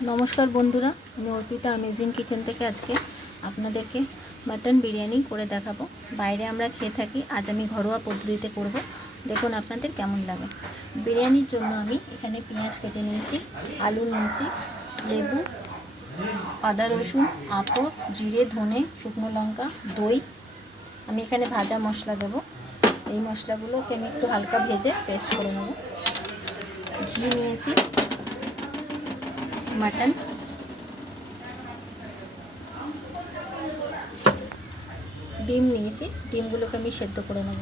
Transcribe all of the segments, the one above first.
नमस्कार बंधुरा मैं अर्पिता अमेजिंग किचेन থেকে আজকে আপনাদেরকে মাটন বিরিয়ানি করে দেখাবো। বাইরে আমরা খেয়ে থাকি, আজ আমি ঘরোয়া পদ্ধতিতে করব। দেখুন আপনাদের কেমন লাগে। বিরিয়ানির জন্য আমি এখানে পেঁয়াজ কেটে নিয়েছি, আলু নিয়েছি, লেবু, আদা রসুন, আতর, জিরে, ধনে, শুকনো লঙ্কা, দই। আমি এখানে ভাজা মশলা দেব। এই মশলাগুলোকে আমি একটু হালকা ভেজে পেস্ট করে নেব। ঘি নিয়েছি, मटन, ডিম নিয়েছি, ডিমগুলোকে আমি সেদ্ধ করে নেব।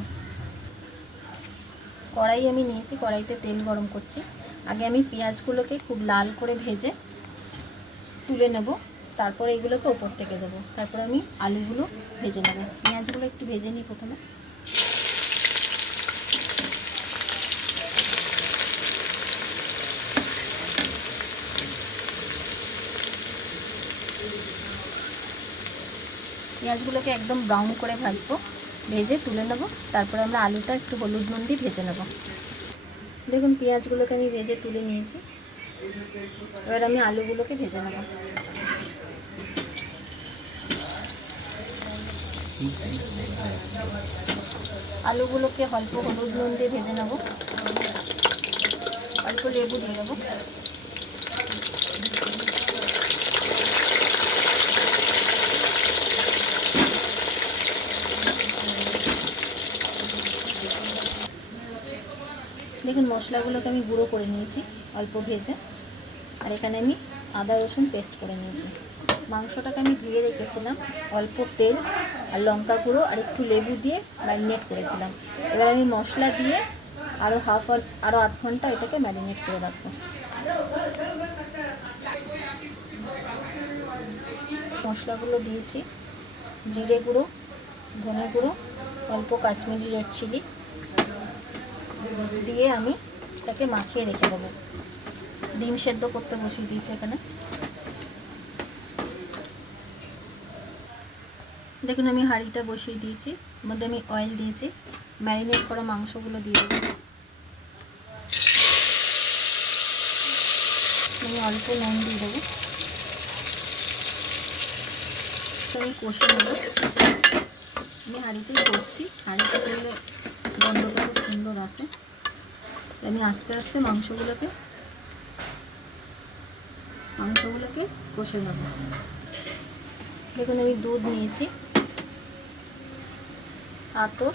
কড়াই আমি নিয়েছি, কড়াইতে তেল গরম করছি। আগে আমি পেঁয়াজগুলোকে খুব লাল করে ভেজে তুলে নেব, তারপরে এগুলোকে ওপর থেকে দেবো। তারপরে আমি আলুগুলো ভেজে নেব। পেঁয়াজগুলো একটু ভেজে নিই প্রথমে। পেঁয়াজগুলোকে একদম ব্রাউন করে ভাজবো, ভেজে তুলে নেব। তারপরে আমরা আলুটা একটু হলুদ নুন দিয়ে ভেজে নেব। দেখুন পেঁয়াজগুলোকে আমি ভেজে তুলে নিয়েছি, এবার আমি আলুগুলোকে ভেজে নেব। আলুগুলোকে অল্প হলুদ নুন দিয়ে ভেজে নেব, অল্প লেবু দিয়ে দেবো। দেখুন মশলাগুলোকে আমি গুঁড়ো করে নিয়েছি অল্প ভেজে, আর এখানে আমি আদা রসুন পেস্ট করে নিয়েছি। মাংসটাকে আমি ধুয়ে রেখেছিলাম, অল্প তেল আর লঙ্কা গুঁড়ো আর একটু লেবু দিয়ে ম্যারিনেট করেছিলাম। এবার আমি মশলা দিয়ে আরও আধ ঘন্টা এটাকে ম্যারিনেট করে রাখবো। মশলাগুলো দিয়েছি, জিরে গুঁড়ো, ধনে গুঁড়ো, অল্প কাশ্মীরি রেড চিলি দিয়ে আমি এটাকে মাখিয়ে রেখে দেবো। ডিম সেদ্ধ করতে বসিয়ে দিয়েছি এখানে। দেখুন আমি হাঁড়িটা বসিয়ে দিয়েছি, এর মধ্যে আমি অয়েল দিয়েছি। ম্যারিনেট করা মাংসগুলো দিয়ে দেবো। আমি অল্প নুন দিয়ে দেবো। আমি কষে নেব। আমি হাঁড়িতেই করছি, হাঁড়িতে করলে গন্ধটা খুব সুন্দর আসে। আমি আস্তে আস্তে মাংসগুলোকে কষে নেব। দেখুন আমি দুধ নিয়েছি, আতর,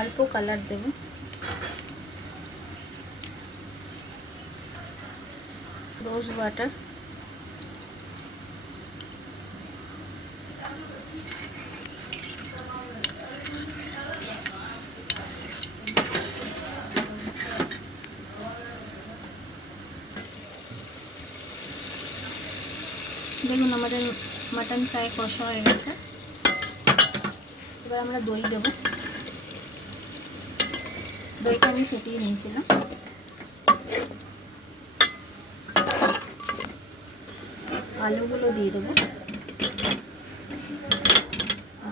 অল্প কালার দেব, রোজ ওয়াটার, দেখুন আমাদের মাটন ফ্রাই কষা হয়ে গেছে। এবার আমরা দই দেব। দইটা আমি ফেটিয়ে নিয়েছিলাম। আলুগুলো দিয়ে দেবো।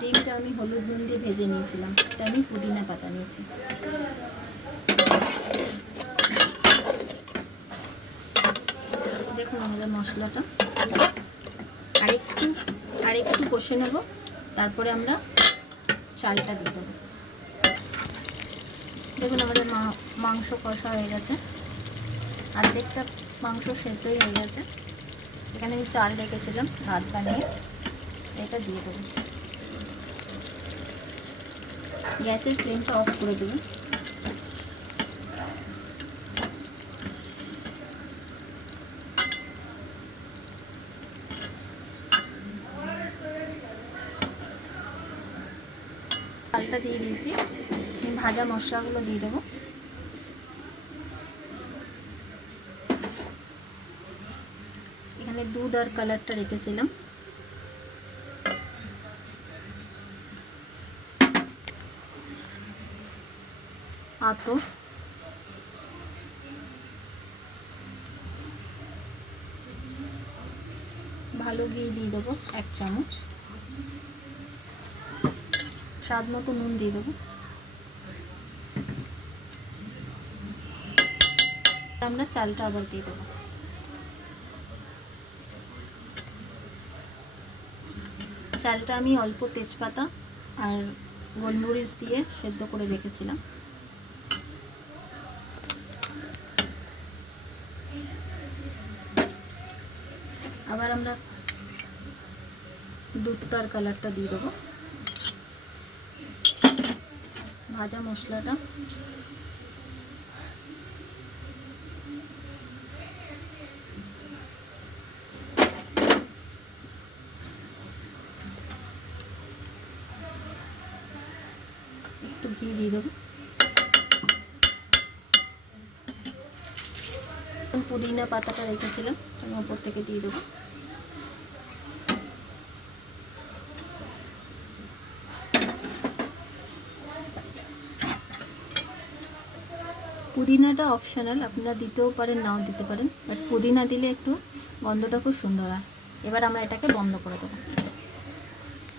ডিমটা আমি হলুদ নুন দিয়ে ভেজে নিয়েছিলাম, তাই আমি পুদিনা পাতা নিয়েছি। দেখুন আমাদের মশলাটা আরেকটু কষে নেব, তারপরে আমরা চালটা দিয়ে দেবো। দেখুন আমাদের মাংস কষা হয়ে গেছে, অর্ধেকটা মাংস সেদ্ধই হয়ে গেছে। এখানে আমি চাল রেখেছিলাম ভাত বানিয়ে, এটা দিয়ে দেবো। গ্যাসের ফ্লেমটা অফ করে দেবো। চালটা দিয়ে দিয়েছি, ভাজা মশলাগুলো দিয়ে দেবো। এখানে দুধ আর কালারটা রেখেছিলাম। আতর, ভালো ঘি দিয়ে দেবো 1 চামচ, স্বাদ মতো নুন দিয়ে দেবো। আমরা চালটা আবার দিয়ে দেবো। চালটা আমি অল্প তেজপাতা আর গোলমরিচ দিয়ে সেদ্ধ করে রেখেছিলাম। আবার আমরা দুধটার কালারটা দিয়ে দেবো। ভাজা মশলাটা একটু ঘি দিয়ে দেবো। পুদিনা পাতাটা রেখেছিলাম আমি ওপর থেকে দিয়ে দেবো। পুদিনাটা অপশনাল, আপনারা দিতেও পারেন নাও দিতে পারেন, বাট পুদিনা দিলে একটু গন্ধটা খুব সুন্দর হয়। এবার আমরা এটাকে বন্ধ করে দেবো।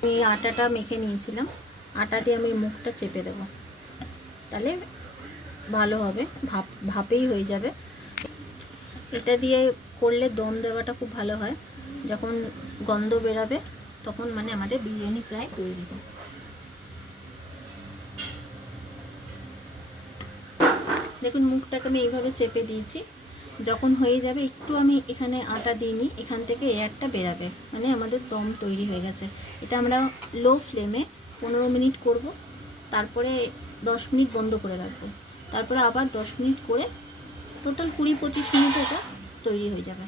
আমি আটাটা মেখে নিয়েছিলাম, আটা দিয়ে আমি মুখটা চেপে দেবো, তাহলে ভালো হবে, ভাপেই হয়ে যাবে। এটা দিয়ে করলে দম দেওয়াটা খুব ভালো হয়, যখন গন্ধ বেরাবে তখন মানে আমাদের বিরিয়ানি প্রায় তৈরি হবে। দেখুন মুখটাকে আমি এইভাবে চেপে দিয়েছি, যখন হয়ে যাবে একটু আমি এখানে আটা দিইনি, এখান থেকে এয়ারটা বেরাবে, মানে আমাদের দম তৈরি হয়ে গেছে। এটা আমরা লো ফ্লেমে 15 মিনিট করব, তারপরে 10 মিনিট বন্ধ করে রাখবো, তারপরে আবার 10 মিনিট করে টোটাল 20-25 মিনিট এটা তৈরি হয়ে যাবে।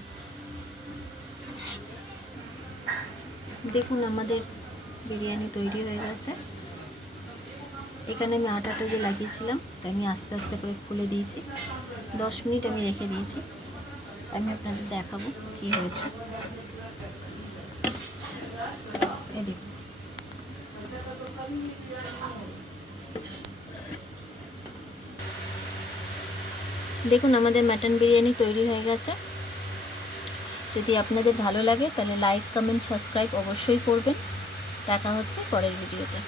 দেখুন আমাদের বিরিয়ানি তৈরি হয়ে গেছে। এখানে আমি আটাটা যে লাগিয়েছিলাম এটা আমি আস্তে আস্তে করে খুলে দিয়েছি, 10 মিনিট আমি রেখে দিয়েছি। আমি আপনাদের দেখাবো কি হয়েছে। এই দেখুন আমাদের মাটন বিরিয়ানি তৈরি হয়ে গেছে। যদি আপনাদের ভালো লাগে তাহলে লাইক, কমেন্ট, সাবস্ক্রাইব অবশ্যই করবেন। দেখা হচ্ছে পরের ভিডিওতে।